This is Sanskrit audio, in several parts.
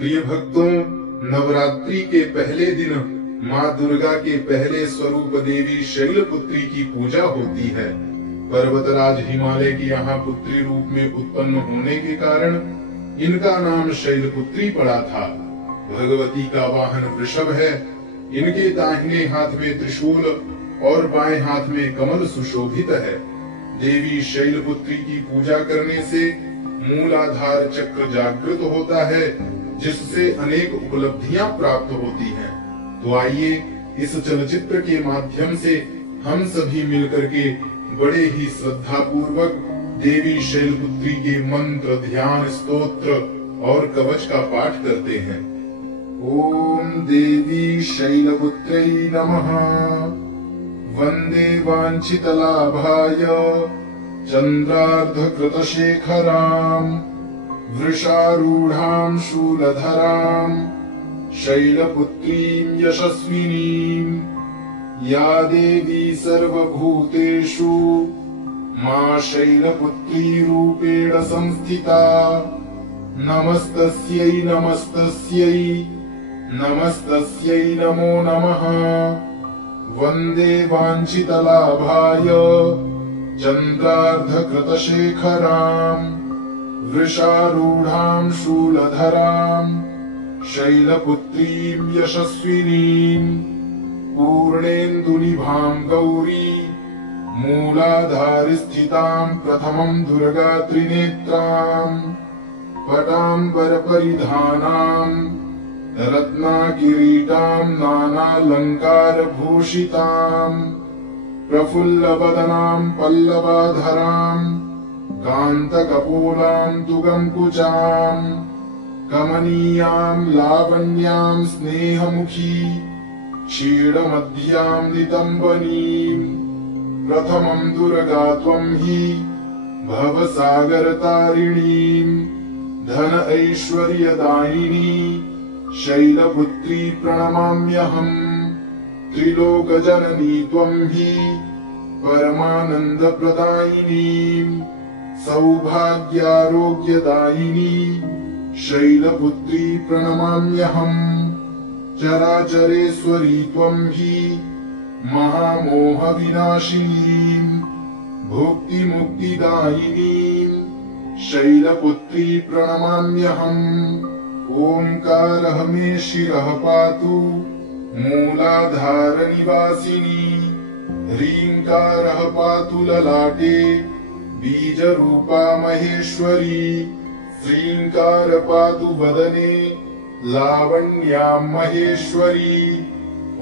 प्रिय भक्तों, नवरात्रि के पहले दिन माँ दुर्गा के पहले स्वरूप देवी शैलपुत्री की पूजा होती है। पर्वतराज हिमालय की यहाँ पुत्री रूप में उत्पन्न होने के कारण इनका नाम शैलपुत्री पड़ा था। भगवती का वाहन वृषभ है। इनके दाहिने हाथ में त्रिशूल और बाएं हाथ में कमल सुशोभित है। देवी शैलपुत्री की पूजा करने से मूलाधार चक्र जागृत होता है, जिससे अनेक उपलब्धियां प्राप्त होती हैं। तो आइए इस चलचित्र के माध्यम से हम सभी मिलकर के बड़े ही श्रद्धा पूर्वक देवी शैलपुत्री के मंत्र, ध्यान, स्तोत्र और कवच का पाठ करते हैं। ओम देवी शैलपुत्रै नमः। वंदे वांछितलाभाय चंद्रार्धकृतशेखरां वृषारूढां शूलधरां शैलपुत्रीं यशस्विनीं या देवी सर्वभूतेषु मां शैलपुत्री रूपेण संस्थिता। नमस्तस्यै नमस्तस्यै नमस्तस्यै नमो नमः। वंदे वांछितलाभाय चंद्रार्धकृतशेखरां वृषारूढां शूलधरां शैलपुत्रीं यशस्विनीं पूर्णेन्दुनिभां गौरी मूलाधारस्थितां प्रथमं दुर्गा त्रिनेत्रां पटाम्बरपरिधानां रत्नाकिरीटां नानालङ्कारभूषितां प्रफुल्लवदनां पल्लवाधरां कान्तकपोलां तुगङ्कुचां कमनीयां लावण्यां स्नेहमुखी क्षीणमध्यां नितम्बनीं प्रथमं दुर्गा त्वं हि भवसागरतारिणीं धन ऐश्वर्यदायिनी शैलपुत्री प्रणमाम्यहम्। त्रिलोकजननी त्वं हि परमानन्दप्रदायिनीं सौभाग्यारोग्यदायिनी शैलपुत्री प्रणमाम्यहम्। चराचरेश्वरी त्वं हि महामोहविनाशिनीं भुक्तिमुक्तिदायिनीं शैलपुत्री प्रणमाम्यहम्। ओंकारः मे शिरः पातु मूलाधारनिवासिनी ह्रीङ्कारः पातु ललाटे बीजरूपा महेश्वरी श्रीङ्कार पातु वदने लावण्यां महेश्वरी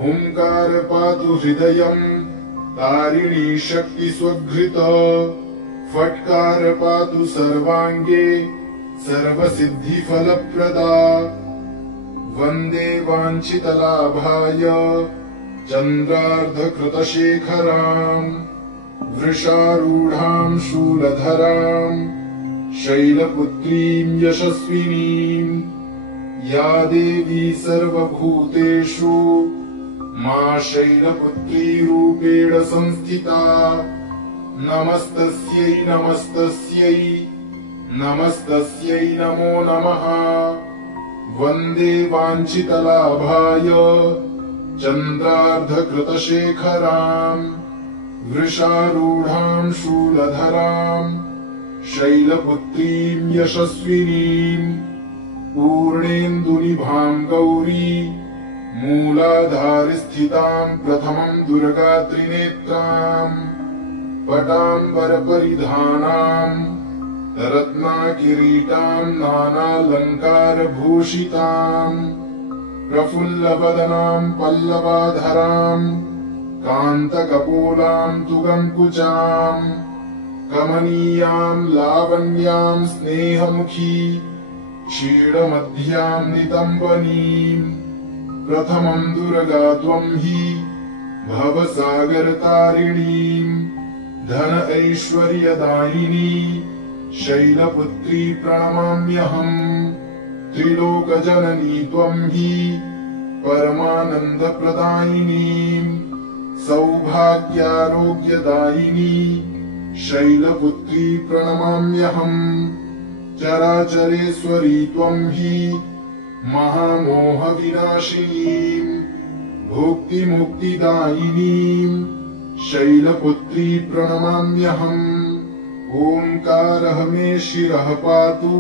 हुंकार पातु हृदयं तारिणी शक्ति स्वघृत फट्कार पातु सर्वांगे सर्वसिद्धि फलप्रदा। वंदे वांछितलाभाय चंद्रार्धकृतशेखरां वृषारूढां शूलधरां शैलपुत्रीं यशस्विनीं या देवी सर्वभूतेषु मां शैलपुत्री रूपेण संस्थिता। नमस्तस्यै नमस्तस्यै नमस्तस्यै नमो नमः। वंदे वांछितलाभाय चंद्रार्धकृतशेखरां वृषारूढां शूलधरां शैलपुत्रीं यशस्विनीं पूर्णेन्दुनिभां गौरी मूलाधारस्थितां प्रथमं दुर्गा त्रिनेत्रां पटाम्बरपरिधानां रत्नाकिरीटां नानालङ्कारभूषितां प्रफुल्लवदनां पल्लवाधरां कान्तकपोलां तुगङ्कुचां कमनीयां लावण्यां स्नेहमुखी क्षीणमध्यां नितम्बनीं प्रथमं दुर्गा त्वं हि भवसागरतारिणीं धन ऐश्वर्यदायिनी शैलपुत्री प्रणमाम्यहम्। त्रिलोकजननी त्वं हि परमानन्दप्रदायिनीं सौभाग्यारोग्यदायिनी शैलपुत्री प्रणमाम्यहम्। चराचरेश्वरी त्वं हि महामोहविनाशिनीम् भुक्तिमुक्तिदायिनीम् शैलपुत्री प्रणमाम्यहम्। ओंकारः मे शिरः पातु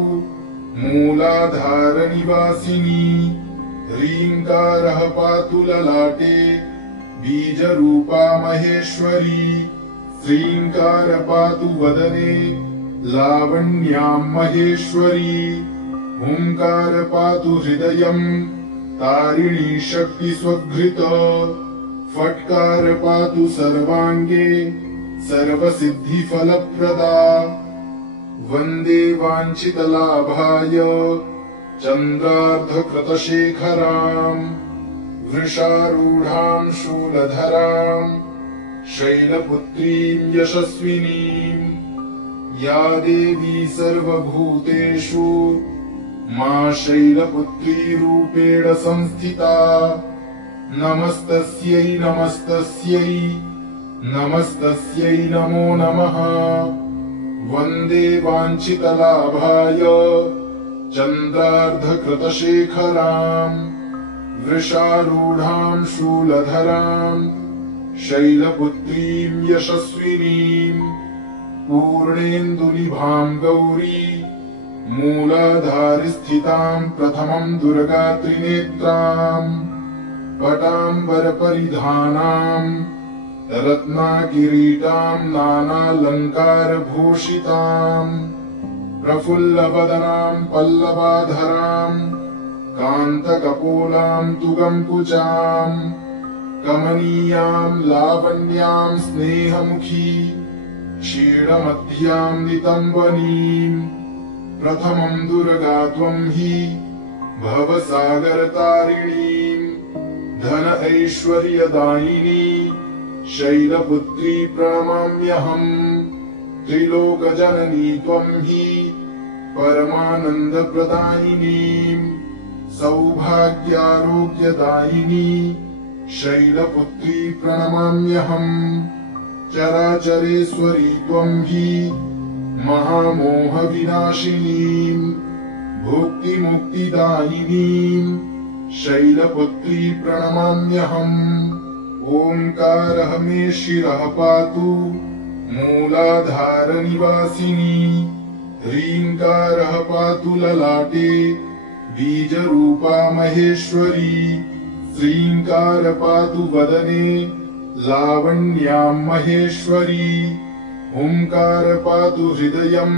मूलाधारनिवासिनी। ह्रीङ्कारः पातु ललाटे बीजरूपा महेश्वरी। श्रीङ्कार पातु वदने लावण्यां महेश्वरी। हुंकार पातु हृदयं तारिणी शक्ति स्वघृत। फट्कार पातु सर्वांगे सर्वसिद्धि फलप्रदा। वन्दे वाञ्छितलाभाय चन्द्रार्धकृतशेखराम् वृषारूढां शूलधराम् शैलपुत्रीं यशस्विनीम्। या देवी सर्वभूतेषु मा शैलपुत्री रूपेण संस्थिता। नमस्तस्यै नमस्तस्यै नमस्तस्यै नमो नमः। वन्दे वाञ्छितलाभाय चन्द्रार्धकृतशेखराम् वृषारूढां शूलधराम् शैलपुत्रीं यशस्विनीम्। पूर्णेन्दुनिभां गौरी मूलाधारस्थितां प्रथमं दुर्गा त्रिनेत्राम्। पटाम्बरपरिधानाम् रत्नाकिरीटां नानालङ्कारभूषिताम्। प्रफुल्लवदनां पल्लवाधरां कान्तकपोलां तुगङ्कुचां। कमनीयां लावण्यां स्नेहमुखी क्षीणमध्यां नितम्बनीम्। प्रथमं दुर्गा त्वं हि भवसागरतारिणीम्। धन ऐश्वर्यदायिनी शैलपुत्री प्रणमाम्यहम्। त्रिलोकजननी त्वं हि परमानन्दप्रदायिनीम्। सौभाग्यारोग्यदायिनी शैलपुत्री प्रणमाम्यहम्। चराचरेश्वरी त्वं हि महामोहविनाशिनीम् भुक्तिमुक्तिदायिनीम् शैलपुत्री प्रणमाम्यहम्। ओंकारः मे शिरः पातु मूलाधारनिवासिनी। ह्रीङ्कारः पातु ललाटे बीजरूपा महेश्वरी। श्रीङ्कार पातु वदने लावण्यां महेश्वरी। हुंकार पातु हृदयं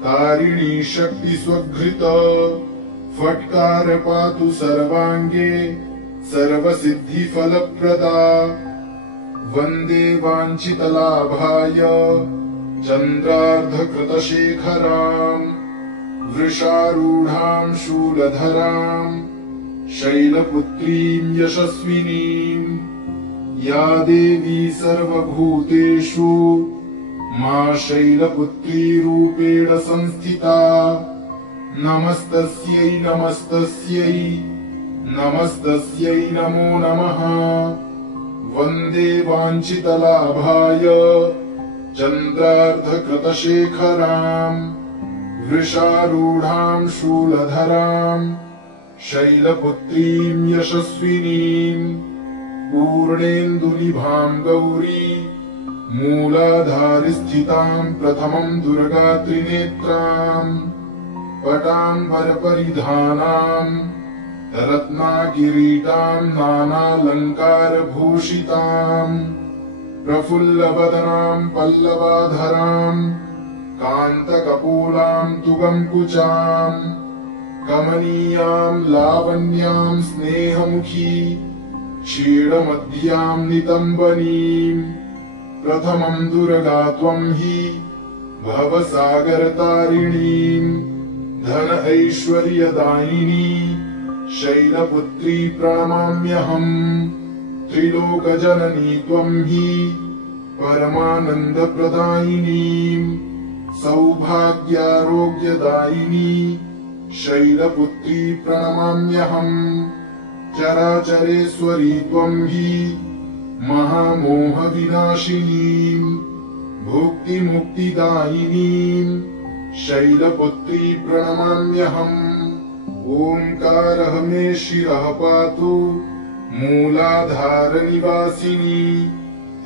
तारिणी शक्ति स्वघृत। फट्कार पातु सर्वांगे सर्वसिद्धि फलप्रदा। वन्दे वाञ्छितलाभाय चन्द्रार्धकृतशेखराम् वृषारूढां शूलधरां शैलपुत्रीं यशस्विनीम्। या देवी सर्वभूतेषु मा शैलपुत्री रूपेण संस्थिता। नमस्तस्यै नमस्तस्यै नमस्तस्यै नमो नमः। वन्दे वाञ्छितलाभाय चन्द्रार्धकृतशेखराम् वृषारूढां शूलधरां शैलपुत्रीं यशस्विनीम्। पूर्णेन्दुनिभां गौरी मूलाधारस्थितां प्रथमं दुर्गा त्रिनेत्राम्। पटाम्बरपरिधानां रत्नाकिरीटां नानालङ्कारभूषितां। प्रफुल्लवदनां पल्लवाधरां कान्तकपोलां तुगङ्कुचां। कमनीयां लावण्यां स्नेहमुखी क्षीणमध्यां नितम्बनीम्। प्रथमं दुर्गा त्वं हि भवसागरतारिणीम्। धन ऐश्वर्यदायिनी शैलपुत्री प्रणमाम्यहम्। त्रिलोकजननी त्वं हि परमानन्दप्रदायिनीम्। सौभाग्यारोग्यदायिनी शैलपुत्री प्रणमाम्यहम्। चराचरेश्वरी त्वं हि महामोहविनाशिनीम् भुक्तिमुक्तिदायिनीम् शैलपुत्री प्रणमाम्यहम्। ओंकारः मे शिरः पातु मूलाधारनिवासिनी।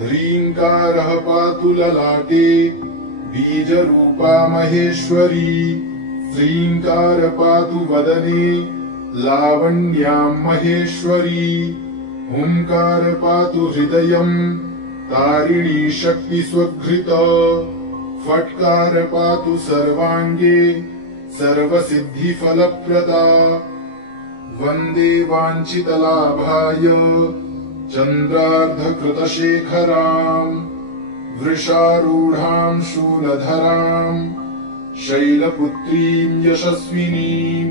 ह्रीङ्कारः पातु ललाटे बीजरूपा महेश्वरी। श्रीङ्कार पातु वदने लावण्यां महेश्वरी। हुंकार पातु हृदयं तारिणी शक्ति स्वघृत। फट्कार पातु सर्वांगे सर्वसिद्धिफलप्रदा। वन्दे वाञ्छितलाभाय चन्द्रार्धकृतशेखराम् वृषारूढां शूलधरां शैलपुत्रीं यशस्विनीं।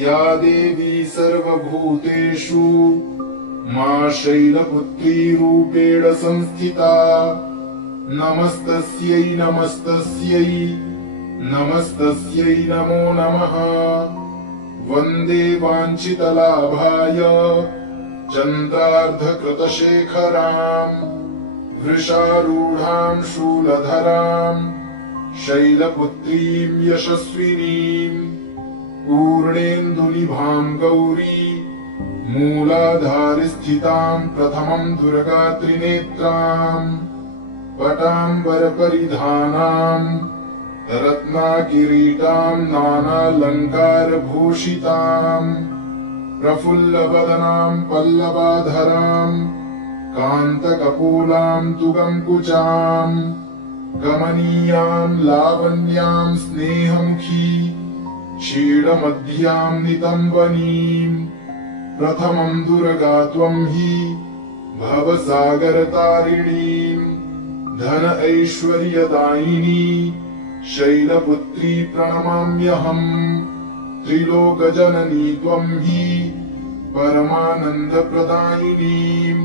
या देवी सर्वभूतेषु मा शैलपुत्री रूपेण संस्थिता। नमस्तस्यै नमस्तस्यै नमस्तस्यै नमो नमः। वन्दे वाञ्छितलाभाय चन्द्रार्धकृतशेखरां वृषारूढां शूलधरां शैलपुत्रीं यशस्विनीं। पूर्णेन्दुनिभां गौरी मूलाधारस्थितां प्रथमं दुर्गा त्रिनेत्रां। पटाम्बरपरिधानां रत्नाकिरीटां नानालङ्कारभूषितां। प्रफुल्लवदनां पल्लवाधरां कान्तकपोलां तुगङ्कुचां। कमनीयां लावण्यां स्नेहमुखी क्षीणमध्यां नितम्बनीं। प्रथमं दुर्गा त्वं हि भवसागरतारिणीं। धन ऐश्वर्यदायिनी शैलपुत्री प्रणमाम्यहम्। त्रिलोकजननी त्वं हि परमानन्दप्रदायिनीं।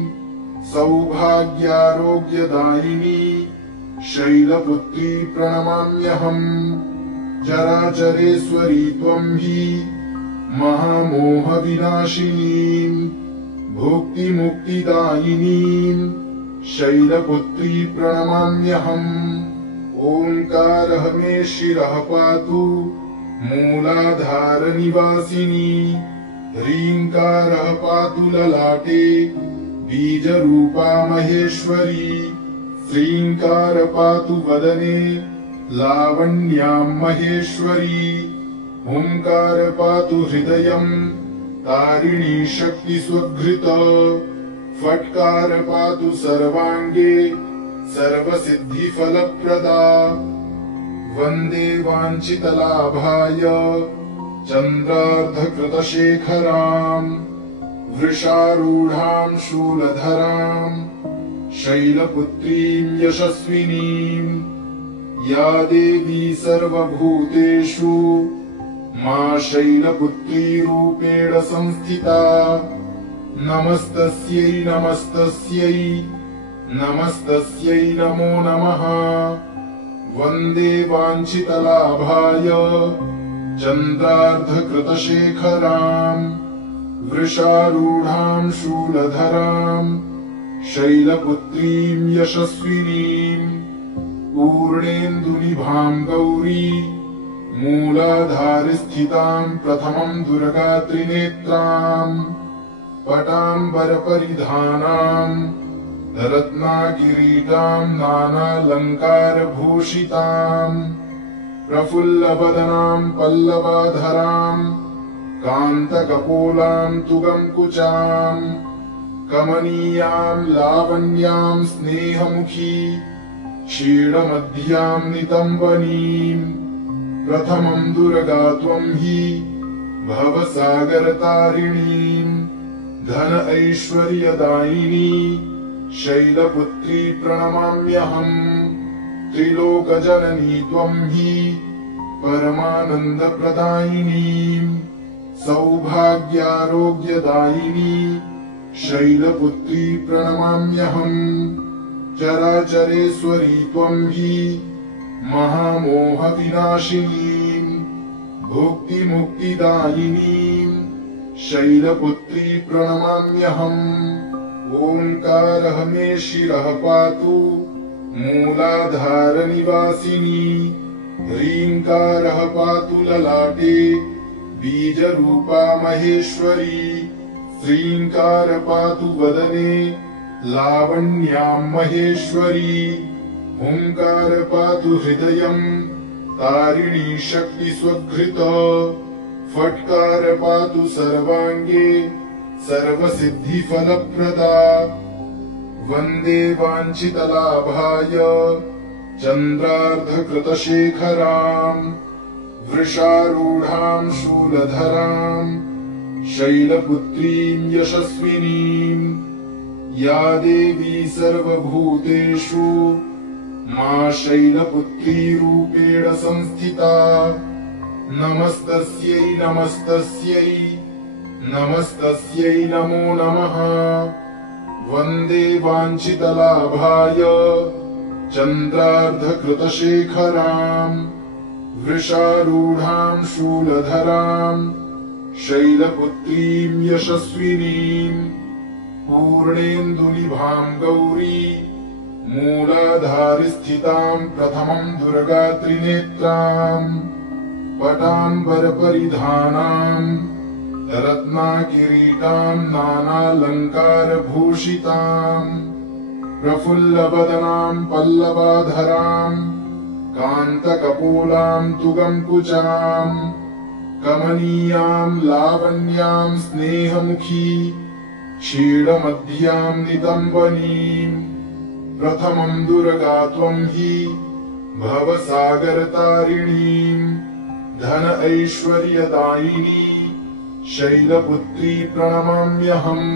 सौभाग्यारोग्यदायिनी शैलपुत्री प्रणमाम्यहम्। चराचरेश्वरी त्वं हि महामोहविनाशिनीं। भुक्तिमुक्तिदायिनीं शैलपुत्री प्रणमाम्यहम्। ओंकारः मे शिरः पातु मूलाधारनिवासिनी। ह्रीङ्कारः पातु ललाटे बीजरूपा महेश्वरी। श्रीङ्कार पातु वदने लावण्यां महेश्वरी। हुंकार पातु हृदयं तारिणी शक्ति स्वघृत। फट्कार पातु सर्वांगे सर्वसिद्धिफलप्रदा। वन्दे वाञ्छितलाभाय चन्द्रार्धकृतशेखरां वृषारूढां शूलधरां शैलपुत्रीं यशस्विनीं। या देवी सर्वभूतेषु मा शैलपुत्री रूपेण संस्थिता। नमस्तस्यै नमस्तस्यै नमस्तस्यै नमो नमः। वन्दे वाञ्छितलाभाय चन्द्रार्धकृतशेखरां वृषारूढां शूलधरां शैलपुत्रीं यशस्विनीं। पूर्णेन्दुनिभां गौरी मूलाधारस्थितां प्रथमं दुर्गा त्रिनेत्रां। पटाम्बरपरिधानां रत्नाकिरीटां नानालङ्कारभूषितां। प्रफुल्लवदनां पल्लवाधरां कान्तकपोलां तुगङ्कुचां। कमनीयां लावण्यां स्नेहमुखी क्षीणमध्यां नितम्बनीं। प्रथमं दुर्गा त्वं हि भवसागरतारिणीं। धन ऐश्वर्यदायिनी शैलपुत्री प्रणमाम्यहम्। त्रिलोकजननी त्वं हि परमानन्दप्रदायिनीं। सौभाग्यारोग्यदायिनी शैलपुत्री प्रणमाम्यहम्। चराचरेश्वरी त्वं हि महामोहविनाशिनीं। भुक्तिमुक्तिदायिनीं शैलपुत्री प्रणमाम्यहम्। ओंकारः मे शिरः पातु मूलाधारनिवासिनी। ह्रीङ्कारः पातु ललाटे बीजरूपा महेश्वरी श्रींकार पातु वदने लावण्यां महेश्वरी हुंकार पातु हृदयं तारिणी शक्ति स्वघृत फट्कार पातु सर्वांगे सर्वसिद्धि फलप्रदा वंदे वांछितलाभाय चंद्रार्धकृतशेखरां वृषारूढां शूलधरां शैलपुत्रीं यशस्विनीं या देवी सर्वभूतेषु मा शैलपुत्री रूपेण संस्थिता नमस्तस्यै नमस्तस्यै नमस्तस्यै नमो नमः वन्दे वाञ्छितलाभाय चन्द्रार्धकृतशेखरां वृषारूढां शूलधरां शैलपुत्रीं यशस्विनीं पूर्णेन्दुनिभां गौरी मूलाधारस्थितां प्रथमं दुर्गा त्रिनेत्रां पटाम्बरपरिधानां रत्नाकिरीटां नानालङ्कारभूषितां प्रफुल्लवदनां पल्लवाधरां कान्तकपोलां तुगङ्कुचां कमनीयां लावण्यां स्नेहमुखी क्षीणमध्यां नितम्बनीं प्रथमं दुर्गा त्वं हि भवसागरतारिणीं धन ऐश्वर्यदायिनी शैलपुत्री प्रणमाम्यहम्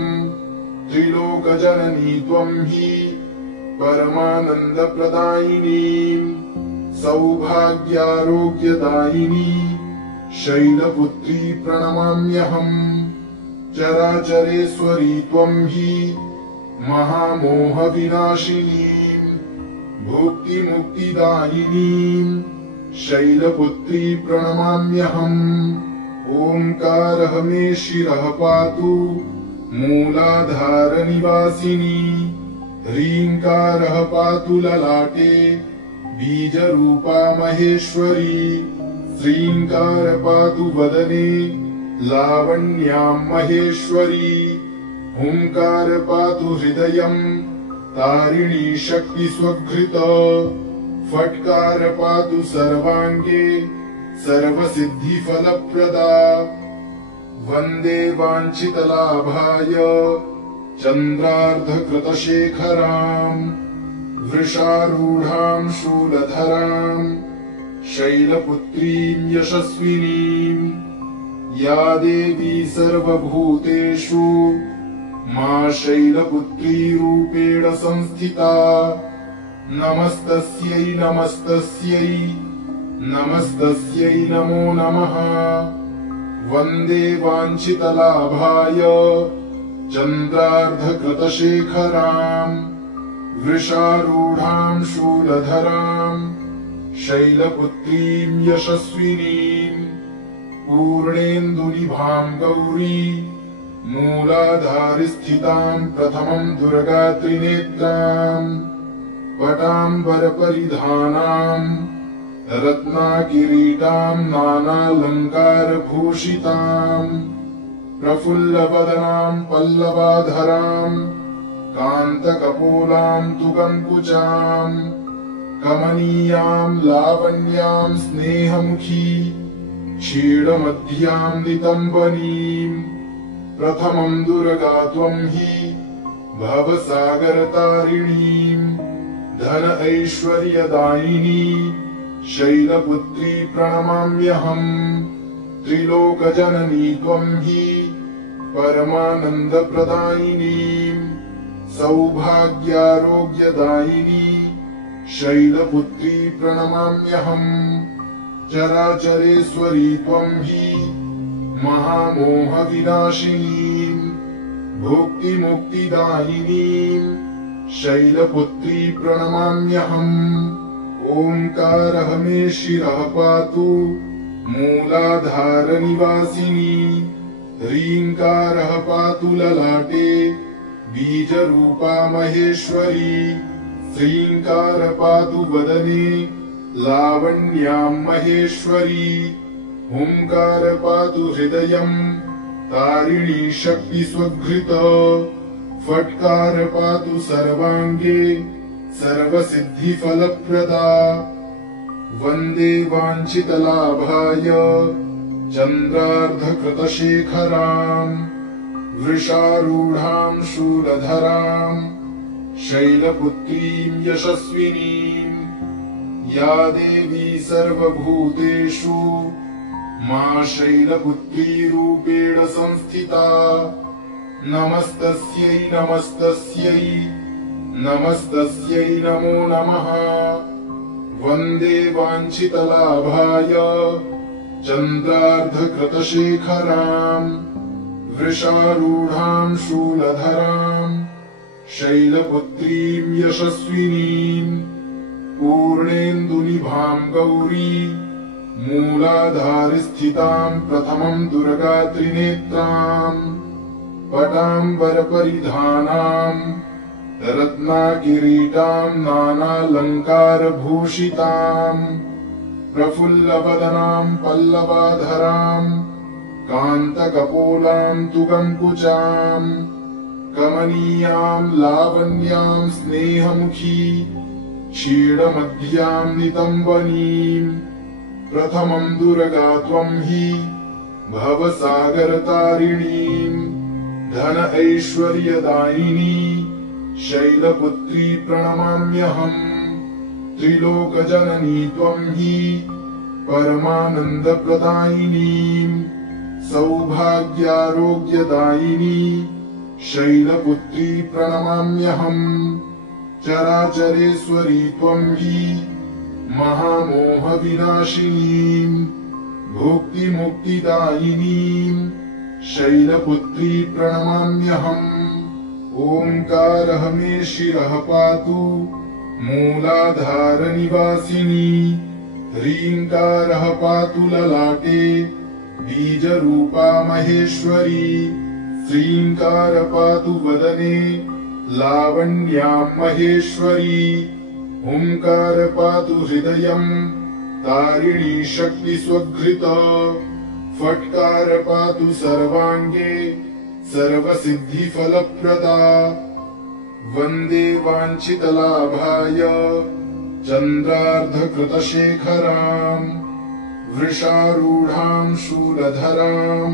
त्रिलोकजननी त्वं हि परमानन्दप्रदायिनीं सौभाग्यारोग्यदायिनी शैलपुत्री प्रणमाम्यहम् चराचरेश्वरी त्वं हि महामोहविनाशिनीं भुक्तिमुक्तिदायिनीं शैलपुत्री प्रणमाम्यहम् ओंकारः मे शिरः पातु मूलाधारनिवासिनी ह्रींकारः पातु ललाटे बीजरूपा महेश्वरी श्रींकार पातु वदने लावण्यां महेश्वरी हुंकार पातु हृदयं तारिणी शक्ति स्वघृत फट्कार पातु सर्वांगे सर्वसिद्धि फलप्रदा वन्दे वाञ्छितलाभाय चन्द्रार्धकृतशेखरां वृषारूढां शूलधरां शैलपुत्रीं यशस्विनीं या देवी सर्वभूतेषु मा शैलपुत्री रूपेण संस्थिता नमस्तस्यै नमस्तस्यै नमस्तस्यै नमो नमः वन्दे वाञ्छितलाभाय चन्द्रार्धकृतशेखरां वृषारूढां शूलधरां शैलपुत्रीं यशस्विनीं पूर्णेन्दुनिभां गौरी मूलाधारस्थितां प्रथमं दुर्गा त्रिनेत्रां पटाम्बरपरिधानां रत्नाकिरीटां नानालङ्कारभूषितां प्रफुल्लवदनां पल्लवाधरां कान्तकपोलां तुगङ्कुचां कमनीयां लावण्यां स्नेहमुखी क्षीणमध्यां नितम्बनीं प्रथमं दुर्गा त्वं हि भवसागरतारिणीं धन ऐश्वर्यदायिनी शैलपुत्री प्रणमाम्यहम् त्रिलोकजननी त्वं हि परमानन्दप्रदायिनीं सौभाग्यारोग्यदायिनी शैलपुत्री प्रणमाम्यहम् चराचरेश्वरी त्वं हि महामोहविनाशिनीं भुक्तिमुक्तिदायिनीं शैलपुत्री प्रणमाम्यहम् ओंकारः मे शिरः पातु मूलाधारनिवासिनी ह्रींकारः पातु ललाटे बीजरूपा महेश्वरी श्रींकार पातु वदने लावण्यां महेश्वरी हुंकार पातु हृदयं तारिणी शक्ति स्वघृत फट्कार पातु सर्वांगे सर्वसिद्धि फलप्रदा वंदे वांछितलाभाय चंद्रार्धकृतशेखरां वृषारूढां शूलधरां शैलपुत्रीं यशस्विनीं या देवी सर्वभूतेषु मां शैलपुत्री रूपेण संस्थिता नमस्तस्यै नमस्तस्यै नमस्तस्यै नमो नमः वंदे वांछितलाभाय चंद्रार्धकृतशेखरां वृषारूढां शूलधरां शैलपुत्रीं यशस्विनीं पूर्णेन्दुनिभां गौरी मूलाधारस्थितां प्रथमं दुर्गा त्रिनेत्रां पटाम्बरपरिधानां रत्नाकिरीटां नानालङ्कारभूषितां प्रफुल्लवदनां पल्लवाधरां कान्तकपोलां तुगङ्कुचां कमनीयां लावण्यां स्नेहमुखी क्षीणमध्यां नितम्बनीं प्रथमं दुर्गा त्वं हि भवसागरतारिणीं धन ऐश्वर्यदायिनी शैलपुत्री प्रणमाम्यहम् त्रिलोकजननी त्वं हि परमानन्दप्रदायिनीं सौभाग्यारोग्यदायिनी शैलपुत्री प्रणमाम्यहम् चराचरेश्वरी त्वं हि महामोहविनाशिनीं भुक्तिमुक्तिदायिनीं शैलपुत्री प्रणमाम्यहम् ओंकारः मे शिरः पातु मूलाधारनिवासिनी ह्रीङ्कारः पातु ललाटे बीजरूपा महेश्वरी श्रीङ्कार पातु वदने लावण्यां महेश्वरी हुंकार पातु हृदयं तारिणी शक्ति स्वघृत फट्कार पातु सर्वांगे सर्वसिद्धि फलप्रदा वंदे वांछितलाभाय चंद्रार्धकृतशेखरां वृषारूढां शूलधरां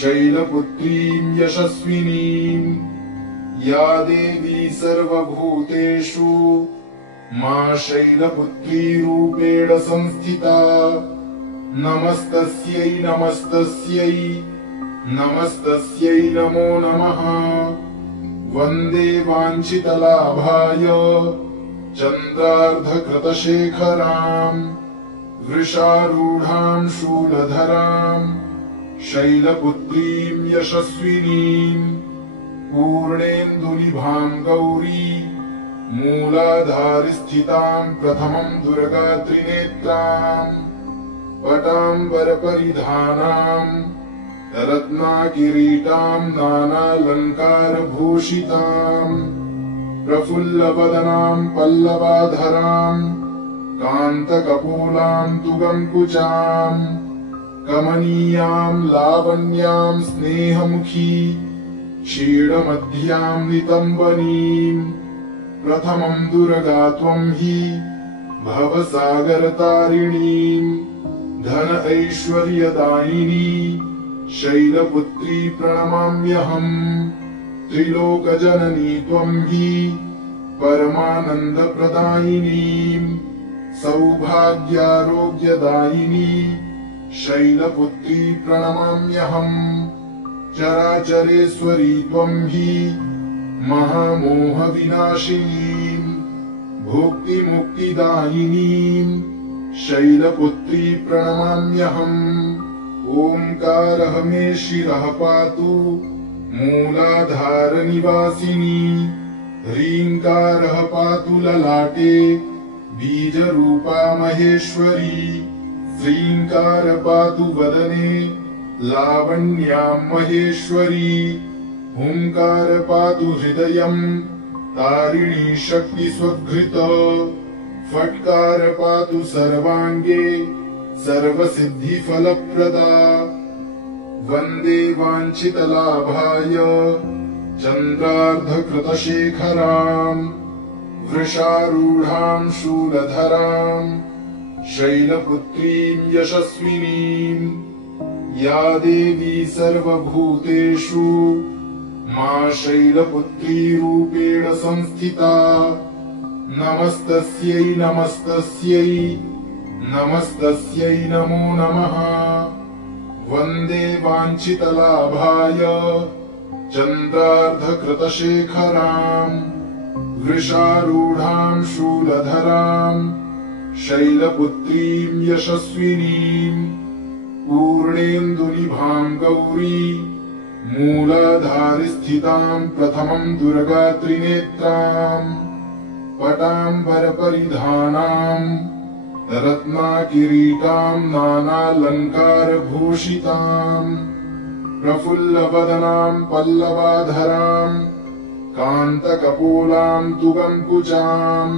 शैलपुत्रीं यशस्विनीं या देवी सर्वभूतेषु मां शैलपुत्री रूपेण संस्थिता नमस्तस्यै नमस्तस्यै नमस्तस्यै नमो नमः वंदे वांछितलाभाय चंद्रार्धकृतशेखरां वृषारूढां शूलधरां शैलपुत्रीं यशस्विनीं पूर्णेन्दुनिभां गौरी मूलाधारस्थितां प्रथमं दुर्गा त्रिनेत्रां पटाम्बरपरिधानां रत्नाकिरीटां नानालङ्कारभूषितां प्रफुल्लवदनां पल्लवाधरां कान्तकपोलां तुगङ्कुचां कमनीयां लावण्यां स्नेहमुखी क्षीणमध्यां नितम्बनीं प्रथमं दुर्गा त्वं हि भवसागरतारिणीं धन ऐश्वर्यदायिनी शैलपुत्री प्रणमाम्यहम् त्रिलोकजननी त्वं हि परमानन्दप्रदायिनीं सौभाग्यारोग्यदायिनी शैलपुत्री प्रणमाम्यहम् चराचरेश्वरी त्वं हि महामोहविनाशिनीं भुक्तिमुक्तिदायिनीं शैलपुत्री प्रणमाम्यहम् ओंकारः मे शिरः पातु मूलाधारनिवासिनी ह्रीङ्कारः पातु ललाटे बीजरूपा महेश्वरी श्रीङ्कार पातु वदने लावण्यां महेश्वरी हुंकार पातु हृदयं तारिणी शक्ति स्वघृत फट्कार पातु सर्वांगे सर्वसिद्धिफलप्रदा वन्दे वाञ्छितलाभाय चन्द्रार्धकृतशेखराम् वृषारूढाम् शूलधराम् शैलपुत्रीम् यशस्विनीम् या देवी सर्वभूतेषु मा शैलपुत्री रूपेण संस्थिता नमस्तस्यै नमस्तस्यै नमस्तस्यै नमो नमः वन्दे वाञ्छितलाभाय चन्द्रार्धकृतशेखराम् वृषारूढाम् शूलधराम् शैलपुत्रीम् यशस्विनीम् पूर्णेन्दुनिभाम् गौरी मूलाधारिस्थिताम् प्रथमम् दुर्गा त्रिनेत्राम् पटाम्बरपरिधानाम् रत्नाकिरीटाम् नानालङ्कारभूषिताम् प्रफुल्लवदनाम् पल्लवाधराम् कान्तकपोलाम् तुगङ्कुचाम्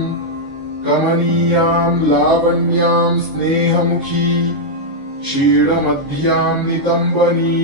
कमनीयाम् लावण्याम् स्नेहमुखी क्षीणमध्याम् नितम्बनी।